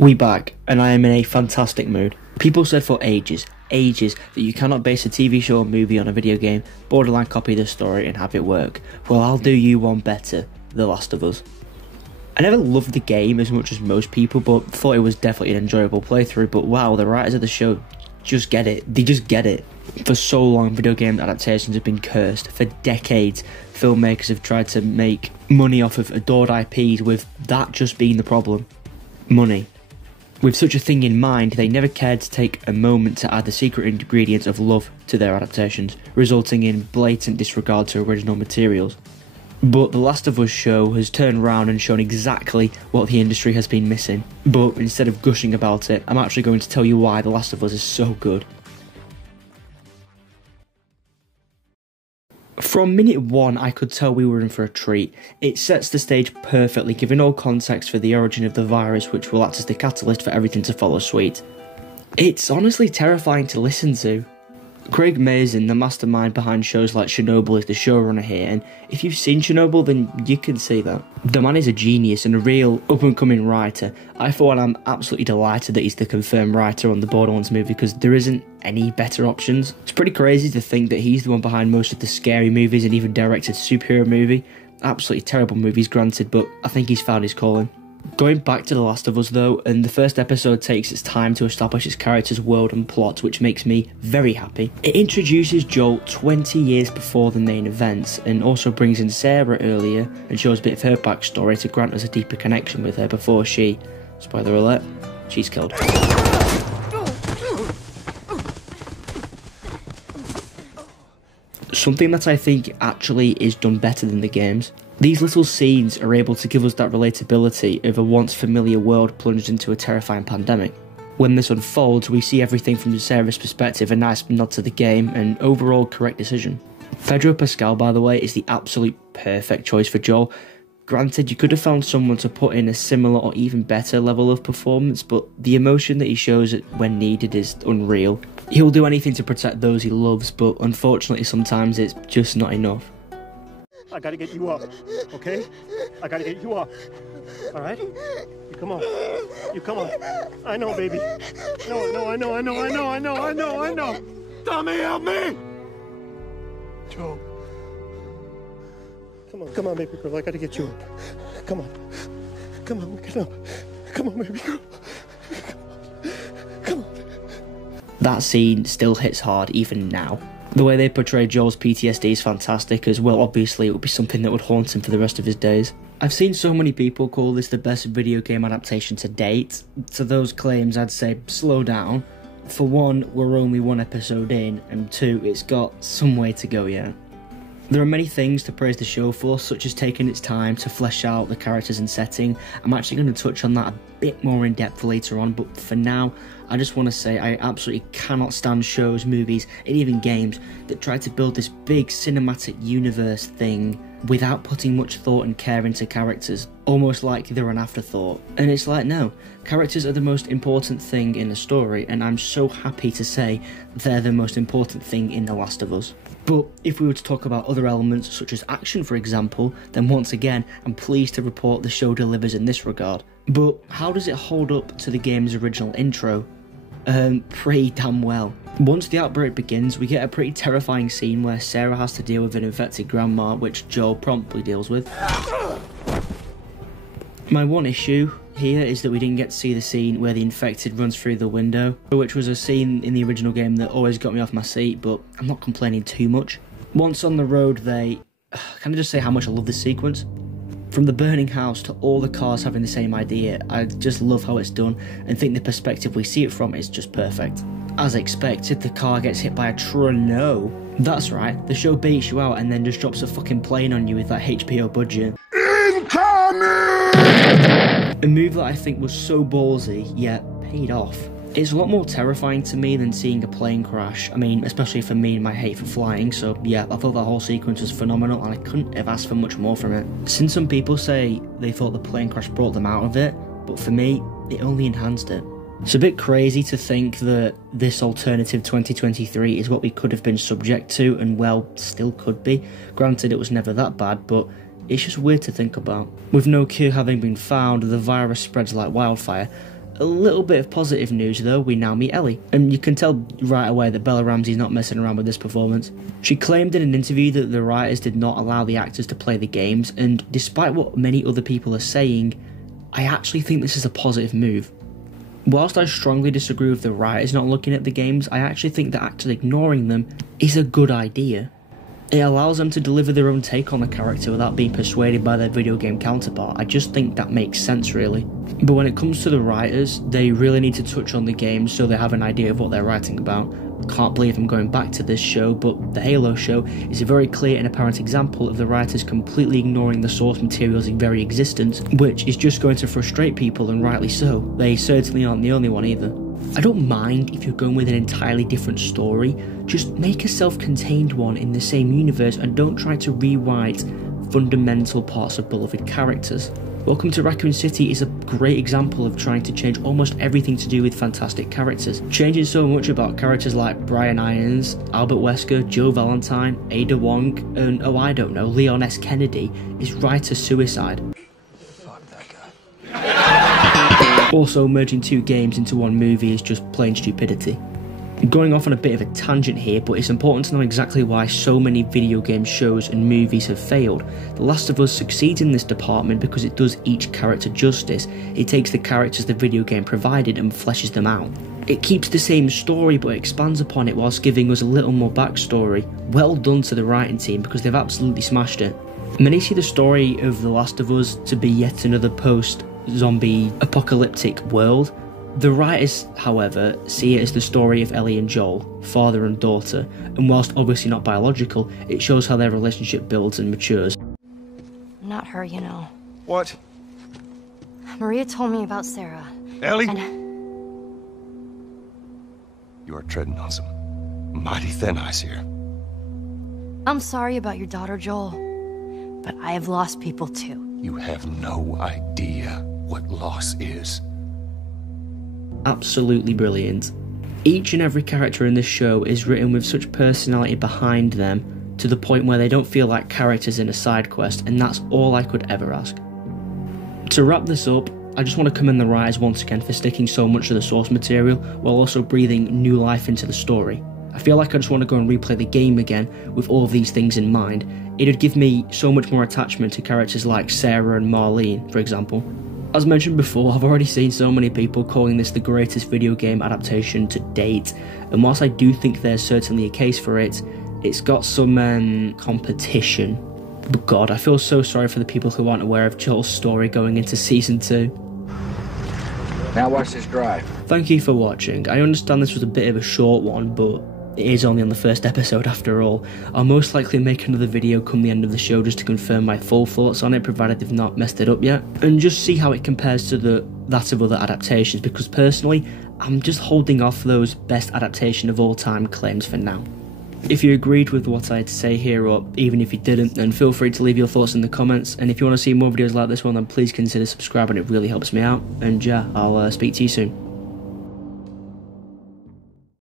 We back, and I am in a fantastic mood. People said for ages, that you cannot base a TV show or movie on a video game, borderline copy the story and have it work. Well, I'll do you one better, The Last of Us. I never loved the game as much as most people, but thought it was definitely an enjoyable playthrough, but wow, the writers of the show just get it. They just get it. For so long, video game adaptations have been cursed. For decades, filmmakers have tried to make money off of adored IPs, with that just being the problem. Money. With such a thing in mind, they never cared to take a moment to add the secret ingredients of love to their adaptations, resulting in blatant disregard to original materials. But The Last of Us show has turned around and shown exactly what the industry has been missing. But instead of gushing about it, I'm actually going to tell you why The Last of Us is so good. From minute one, I could tell we were in for a treat. It sets the stage perfectly, giving all context for the origin of the virus, which will act as the catalyst for everything to follow suit. It's honestly terrifying to listen to. Craig Mazin, the mastermind behind shows like Chernobyl, is the showrunner here, and if you've seen Chernobyl, then you can see that. The man is a genius and a real up-and-coming writer. I, for one, am absolutely delighted that he's the confirmed writer on the Borderlands movie, because there isn't any better options. It's pretty crazy to think that he's the one behind most of the scary movies and even directed superhero movie. Absolutely terrible movies, granted, but I think he's found his calling. Going back to The Last of Us though, and the first episode takes its time to establish its character's world and plot, which makes me very happy. It introduces Joel 20 years before the main events, and also brings in Sarah earlier and shows a bit of her backstory to grant us a deeper connection with her before she, spoiler alert, she's killed. Something that I think actually is done better than the games. These little scenes are able to give us that relatability of a once familiar world plunged into a terrifying pandemic. When this unfolds, we see everything from Sarah's perspective, a nice nod to the game, and overall correct decision. Pedro Pascal, by the way, is the absolute perfect choice for Joel. Granted, you could have found someone to put in a similar or even better level of performance, but the emotion that he shows when needed is unreal. He'll do anything to protect those he loves, but unfortunately sometimes it's just not enough. I gotta get you up, okay? I gotta get you up, all right? You come on. You come on. I know, baby. No, I know. Tommy, help me! Joe. Come on, baby girl. I gotta get you up. Come on, get up. Come on, baby girl. Come on. That scene still hits hard even now. The way they portray Joel's PTSD is fantastic, as well obviously it would be something that would haunt him for the rest of his days. I've seen so many people call this the best video game adaptation to date. To those claims I'd say slow down. For one, we're only one episode in, and two, it's got some way to go yet. There are many things to praise the show for, such as taking its time to flesh out the characters and setting. I'm actually going to touch on that a bit more in depth later on, but for now, I just want to say I absolutely cannot stand shows, movies, and even games that try to build this big cinematic universe thing without putting much thought and care into characters, almost like they're an afterthought. And it's like, no, characters are the most important thing in a story, and I'm so happy to say they're the most important thing in The Last of Us. But if we were to talk about other elements, such as action for example, then once again, I'm pleased to report the show delivers in this regard. But how does it hold up to the game's original intro? Pretty damn well. Once the outbreak begins, we get a pretty terrifying scene where Sarah has to deal with an infected grandma, which Joel promptly deals with. My one issue here is that we didn't get to see the scene where the infected runs through the window, which was a scene in the original game that always got me off my seat, but I'm not complaining too much. Once on the road, can I just say how much I love this sequence? From the burning house to all the cars having the same idea, I just love how it's done and think the perspective we see it from is just perfect. As expected, the car gets hit by a tornado. That's right, the show baits you out and then just drops a fucking plane on you with that HBO budget. Incoming! A move that I think was so ballsy, yet paid off. It's a lot more terrifying to me than seeing a plane crash. I mean, especially for me and my hate for flying, so yeah, I thought that whole sequence was phenomenal and I couldn't have asked for much more from it. Since some people say they thought the plane crash brought them out of it, but for me, it only enhanced it. It's a bit crazy to think that this alternative 2023 is what we could have been subject to, and well, still could be. Granted, it was never that bad, but it's just weird to think about. With no cure having been found, the virus spreads like wildfire. A little bit of positive news though, we now meet Ellie, and you can tell right away that Bella Ramsey's not messing around with this performance. She claimed in an interview that the writers did not allow the actors to play the games, and despite what many other people are saying, I actually think this is a positive move. Whilst I strongly disagree with the writers not looking at the games, I actually think that actors ignoring them is a good idea. It allows them to deliver their own take on the character without being persuaded by their video game counterpart. I just think that makes sense, really. But when it comes to the writers, they really need to touch on the games so they have an idea of what they're writing about. Can't believe I'm going back to this show, but the Halo show is a very clear and apparent example of the writers completely ignoring the source material's very existence, which is just going to frustrate people, and rightly so. They certainly aren't the only one either. I don't mind if you're going with an entirely different story, just make a self-contained one in the same universe and don't try to rewrite fundamental parts of beloved characters. Welcome to Raccoon City is a great example of trying to change almost everything to do with fantastic characters. Changing so much about characters like Brian Irons, Albert Wesker, Joe Valentine, Ada Wong, and I don't know, Leon S. Kennedy is writer-suicide. Fuck that guy. Also, merging two games into one movie is just plain stupidity. I'm going off on a bit of a tangent here, but it's important to know exactly why so many video game shows and movies have failed. The Last of Us succeeds in this department because it does each character justice. It takes the characters the video game provided and fleshes them out. It keeps the same story but expands upon it whilst giving us a little more backstory. Well done to the writing team because they've absolutely smashed it. Many see the story of The Last of Us to be yet another post-zombie apocalyptic world. The writers, however, see it as the story of Ellie and Joel, father and daughter, and whilst obviously not biological, it shows how their relationship builds and matures. Not her, you know. What? Maria told me about Sarah. Ellie? And You are treading on some mighty thin ice here. I'm sorry about your daughter, Joel, but I have lost people too. You have no idea what loss is. Absolutely brilliant. Each and every character in this show is written with such personality behind them to the point where they don't feel like characters in a side quest, and that's all I could ever ask. To wrap this up, I just want to commend the writers once again for sticking so much to the source material while also breathing new life into the story. I feel like I just want to go and replay the game again with all of these things in mind. It would give me so much more attachment to characters like Sarah and Marlene, for example. As mentioned before, I've already seen so many people calling this the greatest video game adaptation to date, and whilst I do think there's certainly a case for it, it's got some competition. But God, I feel so sorry for the people who aren't aware of Joel's story going into Season 2. Now watch this drive. Thank you for watching. I understand this was a bit of a short one, but it is only on the first episode after all. I'll most likely make another video come the end of the show just to confirm my full thoughts on it, provided they've not messed it up yet, and just see how it compares to that of other adaptations, because personally, I'm just holding off those best adaptation of all time claims for now. If you agreed with what I had to say here, or even if you didn't, then feel free to leave your thoughts in the comments, and if you want to see more videos like this one, then please consider subscribing, it really helps me out, and yeah, I'll speak to you soon.